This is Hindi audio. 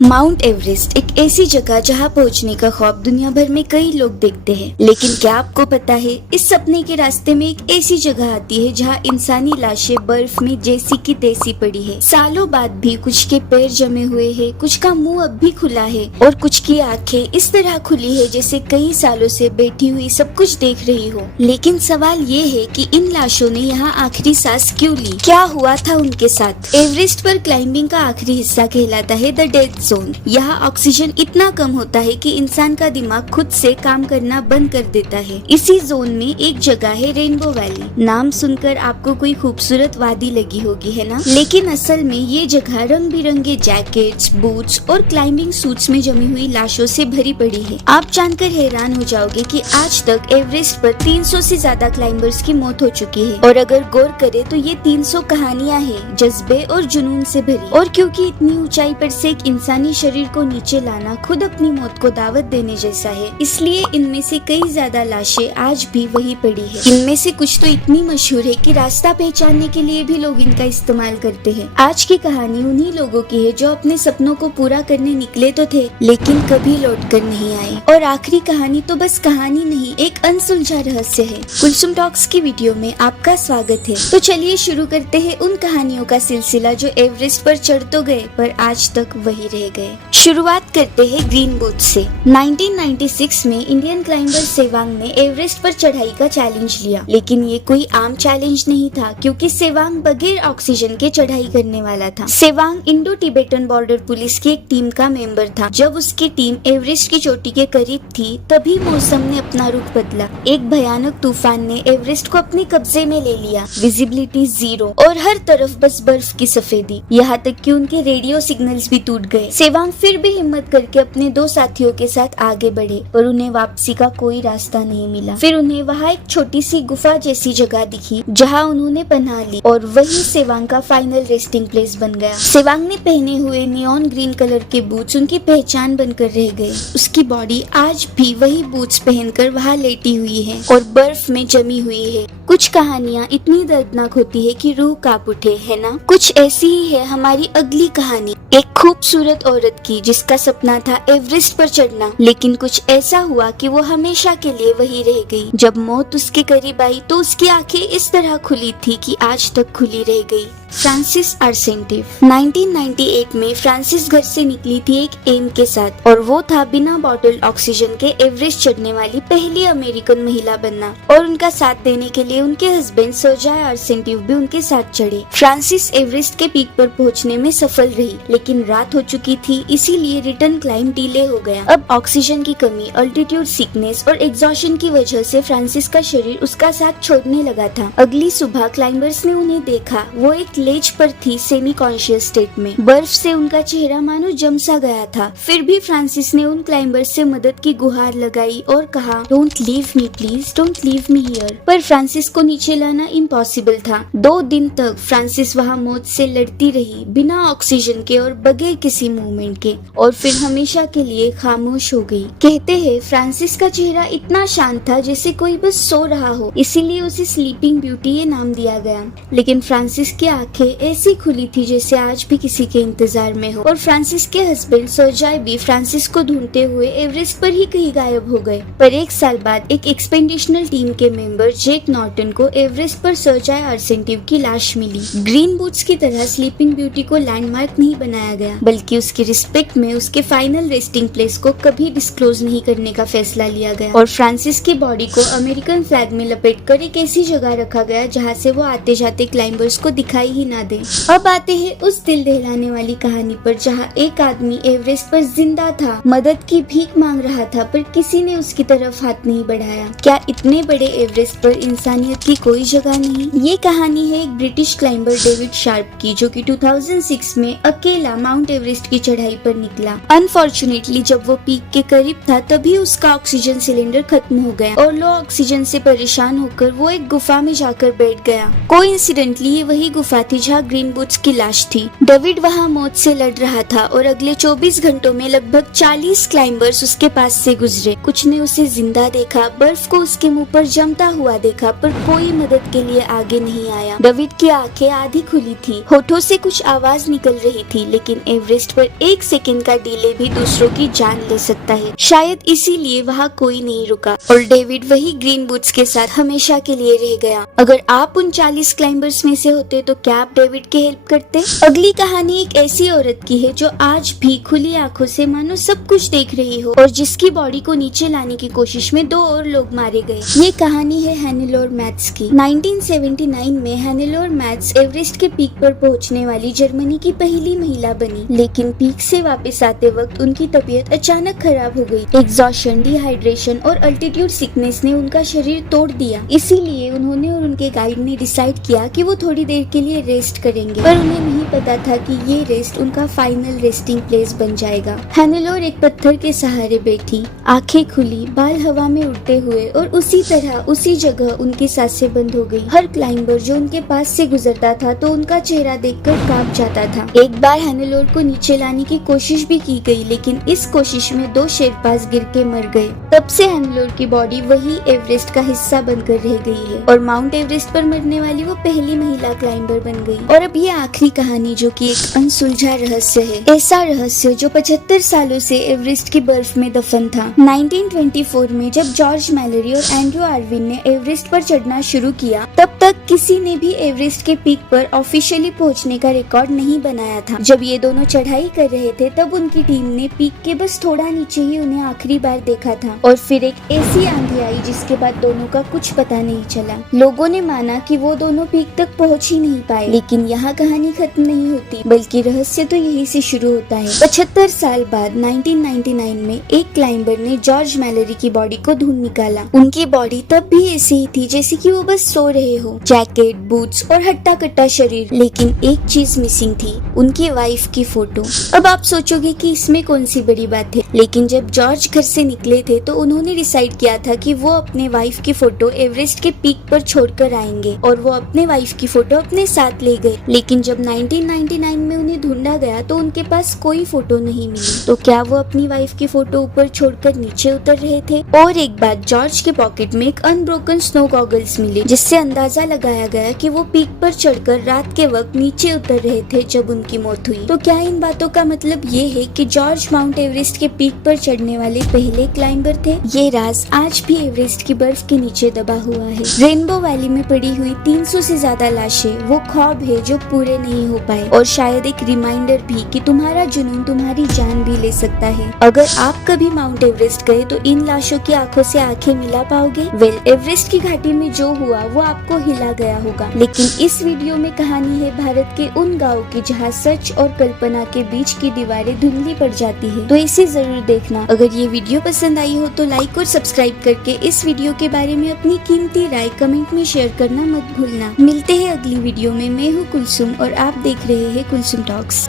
माउंट एवरेस्ट एक ऐसी जगह जहां पहुंचने का ख्वाब दुनिया भर में कई लोग देखते हैं, लेकिन क्या आपको पता है इस सपने के रास्ते में एक ऐसी जगह आती है जहां इंसानी लाशें बर्फ में जैसी की तैसी पड़ी है। सालों बाद भी कुछ के पैर जमे हुए हैं, कुछ का मुंह अब भी खुला है और कुछ की आंखें इस तरह खुली है जैसे कई सालों से बैठी हुई सब कुछ देख रही हो। लेकिन सवाल ये है कि इन लाशों ने यहाँ आखिरी सांस क्यों ली, क्या हुआ था उनके साथ। एवरेस्ट पर क्लाइंबिंग का आखिरी हिस्सा कहलाता है द डेथ जोन। यहाँ ऑक्सीजन इतना कम होता है कि इंसान का दिमाग खुद से काम करना बंद कर देता है। इसी जोन में एक जगह है रेनबो वैली। नाम सुनकर आपको कोई खूबसूरत वादी लगी होगी, है ना? लेकिन असल में ये जगह रंग बिरंगे जैकेट्स, बूट्स और क्लाइंबिंग सूट्स में जमी हुई लाशों से भरी पड़ी है। आप जानकर हैरान हो जाओगे कि आज तक एवरेस्ट पर 300 से ज्यादा क्लाइंबर्स की मौत हो चुकी है। और अगर गौर करे तो ये 300 कहानियां हैं जज्बे और जुनून से भरी। और क्योंकि इतनी ऊंचाई पर से एक इंसानी शरीर को नीचे लाना खुद अपनी मौत को दावत देने जैसा है, इसलिए इनमें से कई ज्यादा लाशें आज भी वही पड़ी है। इनमें से कुछ तो इतनी मशहूर है कि रास्ता पहचानने के लिए भी लोग इनका इस्तेमाल करते हैं। आज की कहानी उन्हीं लोगों की है जो अपने सपनों को पूरा करने निकले तो थे, लेकिन कभी लौट कर नहीं आए। और आखिरी कहानी तो बस कहानी नहीं, एक अनसुलझा रहस्य है। कुलसुम टॉक्स की वीडियो में आपका स्वागत है। तो चलिए शुरू करते हैं उन कहानियों का सिलसिला जो एवरेस्ट पर चढ़ तो गए पर आज तक वही रह गए। शुरुआत करते हैं ग्रीन बूट से। 1996 में इंडियन क्लाइंबर सेवांग ने एवरेस्ट पर चढ़ाई का चैलेंज लिया, लेकिन ये कोई आम चैलेंज नहीं था क्योंकि सेवांग बगैर ऑक्सीजन के चढ़ाई करने वाला था। Tsewang Indo Tibetan border police की एक टीम का मेंबर था। जब उसकी टीम एवरेस्ट की चोटी के करीब थी तभी मौसम ने अपना रुख बदला। एक भयानक तूफान ने एवरेस्ट को अपने कब्जे में ले लिया। विजिबिलिटी 0 और हर तरफ बस बर्फ की सफेदी, यहाँ तक कि उनके रेडियो सिग्नल्स भी टूट गए। सेवांग फिर भी हिम्मत करके अपने 2 साथियों के साथ आगे बढ़े, पर उन्हें वापसी का कोई रास्ता नहीं मिला। फिर उन्हें वहाँ एक छोटी सी गुफा जैसी जगह दिखी जहाँ उन्होंने पनाह ली और वही सेवांग का फाइनल रेस्टिंग प्लेस बन गया। सेवांग ने पहने हुए नियॉन ग्रीन कलर के बूट्स उनकी पहचान बनकर रह गए। उसकी बॉडी आज भी वही बूट्स पहनकर वहाँ लेटी हुई है और बर्फ में जमी हुई है। कुछ कहानियाँ इतनी दर्दनाक होती है कि रूह कांप उठे, है ना? कुछ ऐसी ही है हमारी अगली कहानी, एक खूबसूरत औरत की जिसका सपना था एवरेस्ट पर चढ़ना, लेकिन कुछ ऐसा हुआ कि वो हमेशा के लिए वही रह गई। जब मौत उसके करीब आई तो उसकी आंखें इस तरह खुली थी कि आज तक खुली रह गई। फ्रांसिस आर्सेंटिव। 1998 में फ्रांसिस घर से निकली थी एक एम के साथ, और वो था बिना बॉटल ऑक्सीजन के एवरेस्ट चढ़ने वाली पहली अमेरिकन महिला बनना। और उनका साथ देने के लिए उनके हस्बैंड सर्जाई आर्सेंटिव भी उनके साथ चढ़े। फ्रांसिस एवरेस्ट के पीक पर पहुंचने में सफल रही, लेकिन रात हो चुकी थी, इसीलिए रिटर्न क्लाइंब डिले हो गया। अब ऑक्सीजन की कमी, अल्टीट्यूड सिकनेस और एग्जॉशन की वजह से फ्रांसिस का शरीर उसका साथ छोड़ने लगा था। अगली सुबह क्लाइंबर्स ने उन्हें देखा, वो एक लेज पर थी, सेमी कॉन्शियस स्टेट में। बर्फ से उनका चेहरा मानो जम सा गया था। फिर भी फ्रांसिस ने उन क्लाइंबर्स से मदद की गुहार लगाई और कहा, don't leave me please, don't leave me here. पर फ्रांसिस को नीचे लाना इम्पॉसिबल था। 2 दिन तक फ्रांसिस वहाँ मौत से लड़ती रही, बिना ऑक्सीजन के और बगैर किसी मूवमेंट के, और फिर हमेशा के लिए खामोश हो गई। कहते हैं फ्रांसिस का चेहरा इतना शांत था जैसे कोई बस सो रहा हो, इसीलिए उसे स्लीपिंग ब्यूटी ये नाम दिया गया। लेकिन फ्रांसिस की आंखें ऐसी खुली थी जैसे आज भी किसी के इंतजार में हो। और फ्रांसिस के हस्बैंड सर्जाई भी फ्रांसिस को ढूंढते हुए एवरेस्ट पर ही कहीं गायब हो गए। पर 1 साल बाद एक एक्सपेडिशनल टीम के मेंबर जैक नॉर्टन को एवरेस्ट पर सर्जाई आर्सेंटिव की लाश मिली। ग्रीन बूट्स की तरह स्लीपिंग ब्यूटी को लैंडमार्क नहीं बनाया गया, बल्कि उसकी रिस्पेक्ट में उसके फाइनल रेस्टिंग प्लेस को कभी डिस्क्लोज नहीं करने का फैसला लिया गया। और फ्रांसिस की बॉडी को अमेरिकन फ्लैग में लपेटकर एक ऐसी जगह रखा गया जहाँ से वो आते जाते क्लाइंबर्स को दिखाई ही ना दे। अब आते हैं उस दिल दहलाने वाली कहानी पर जहाँ एक आदमी एवरेस्ट पर जिंदा था, मदद की भीख मांग रहा था, पर किसी ने उसकी तरफ हाथ नहीं बढ़ाया। क्या इतने बड़े एवरेस्ट पर इंसानियत की कोई जगह नहीं? ये कहानी है एक ब्रिटिश क्लाइंबर डेविड शार्प की, जो कि 2006 में अकेला माउंट एवरेस्ट की चढ़ाई पर निकला। अनफॉर्चुनेटली जब वो पीक के करीब था तभी उसका ऑक्सीजन सिलेंडर खत्म हो गया और लो ऑक्सीजन से परेशान होकर वो एक गुफा में जाकर बैठ गया। कोइंसिडेंटली ये वही गुफा थी जहाँ ग्रीन बूट्स की लाश थी। डेविड वहाँ मौत से लड़ रहा था और अगले 24 घंटों में लगभग 40 क्लाइंबर्स उसके पास से गुजरे। कुछ ने उसे जिंदा देखा, बर्फ को उसके मुंह पर जमता हुआ देखा, पर कोई मदद के लिए आगे नहीं आया। डेविड की आंखें आधी खुली थी, होठों से कुछ आवाज निकल रही थी, लेकिन एवरेस्ट पर और 1 सेकंड का डिले भी दूसरों की जान ले सकता है। शायद इसीलिए वहाँ कोई नहीं रुका और डेविड वही ग्रीन बूट्स के साथ हमेशा के लिए रह गया। अगर आप उन 40 क्लाइंबर्स में से होते तो क्या आप डेविड की हेल्प करते? अगली कहानी एक ऐसी औरत की है जो आज भी खुली आंखों से मानो सब कुछ देख रही हो और जिसकी बॉडी को नीचे लाने की कोशिश में 2 और लोग मारे गए। ये कहानी है हैनेलोर मैट्स की। 1979 में हैनेलोर मैट्स एवरेस्ट के पीक पर पहुंचने वाली जर्मनी की पहली महिला बनी, लेकिन पीक से वापस आते वक्त उनकी तबीयत अचानक खराब हो गई। एग्जॉशन, डिहाइड्रेशन और अल्टीट्यूड सिकनेस ने उनका शरीर तोड़ दिया। इसीलिए उन्होंने और उनके गाइड ने डिसाइड किया कि वो थोड़ी देर के लिए रेस्ट करेंगे, पर उन्हें नहीं पता था कि ये रेस्ट उनका फाइनल रेस्टिंग प्लेस बन जाएगा। हैनेलोर एक पत्थर के सहारे बैठी, आंखें खुली, बाल हवा में उड़ते हुए, और उसी तरह उसी जगह उनकी सांसें बंद हो गई। हर क्लाइंबर जो उनके पास से गुजरता था तो उनका चेहरा देखकर कांप जाता था। एक बार हैनेलोर को नीचे लाने की कोशिश भी की गई, लेकिन इस कोशिश में 2 शेरपास गिर के मर गए। तब से हैनेलोर की बॉडी वही एवरेस्ट का हिस्सा बनकर रह गई है और माउंट एवरेस्ट पर मरने वाली वो पहली महिला क्लाइंबर बन गई। और अब ये आखिरी कहानी जो कि एक अनसुलझा रहस्य है, ऐसा रहस्य जो 75 सालों से एवरेस्ट की बर्फ में दफन था। 1924 में जब जॉर्ज मैलरी और एंड्रू आर्विन ने एवरेस्ट पर चढ़ना शुरू किया, तब तक किसी ने भी एवरेस्ट के पीक पर ऑफिशियली पहुंचने का रिकॉर्ड नहीं बनाया था। जब ये दोनों चढ़ाई कर रहे थे तब उनकी टीम ने पीक के बस थोड़ा नीचे ही उन्हें आखिरी बार देखा था और फिर एक ऐसी आंधी आई जिसके बाद दोनों का कुछ पता नहीं चला। लोगों ने माना कि वो दोनों पीक तक पहुंच ही नहीं पाए, लेकिन यहाँ कहानी खत्म नहीं होती, बल्कि रहस्य तो यही से शुरू होता है। 75 साल बाद 1999 में एक क्लाइंबर ने जॉर्ज मैलरी की बॉडी को ढूंढ निकाला। उनकी बॉडी तब भी ऐसी ही थी जैसे कि वो बस सो रहे हो, जैकेट, बूट्स और हट्टा कट्टा शरीर, लेकिन एक चीज मिसिंग थी, उनकी वाइफ की फोटो। अब आप सोचोगे कि इसमें कौन सी बड़ी बात है, लेकिन जब जॉर्ज घर से निकले थे तो उन्होंने डिसाइड किया था कि वो अपने वाइफ की फोटो एवरेस्ट के पीक पर छोड़कर आएंगे और वो अपने वाइफ की फोटो अपने साथ ले गए। लेकिन जब 1999 में उन्हें ढूंढा गया तो उनके पास कोई फोटो नहीं मिली। तो क्या वो अपनी वाइफ की फोटो ऊपर छोड़कर नीचे उतर रहे थे? और एक बात, जॉर्ज के पॉकेट में एक अनब्रोकन स्नो गॉगल्स मिले, जिससे अंदाजा लगाया गया कि वो पीक पर चढ़कर रात के वक्त नीचे उतर रहे थे जब उनकी मौत हुई। तो क्या इन बातों का मतलब ये है कि जॉर्ज माउंट एवरेस्ट के पीक पर चढ़ने वाले पहले क्लाइंबर थे? ये राज आज भी एवरेस्ट की बर्फ के नीचे दबा हुआ है। रेनबो वैली में पड़ी हुई 300 से ज्यादा लाशें वो ख्वाब है जो पूरे नहीं हो पाए, और शायद एक रिमाइंडर भी कि तुम्हारा जुनून तुम्हारी जान भी ले सकता है। अगर आप कभी माउंट एवरेस्ट गए तो इन लाशों की आंखों से आंखें मिला पाओगे? वेल, एवरेस्ट की घाटी में जो हुआ वो आपको हिला गया होगा, लेकिन इस वीडियो में कहानी है भारत के उन गाँव की जहाँ सच और कल्पना के बीच की दीवारें धुंधली पड़ जाती है। तो इसे जरूर देखना। अगर ये वीडियो पसंद आई हो तो लाइक और सब्सक्राइब करके इस वीडियो के बारे में अपनी कीमती राय कमेंट में शेयर करना मत भूलना। मिलते हैं अगली वीडियो में। मैं हूँ कुलसुम और आप देख रहे हैं कुलसुम टॉक्स।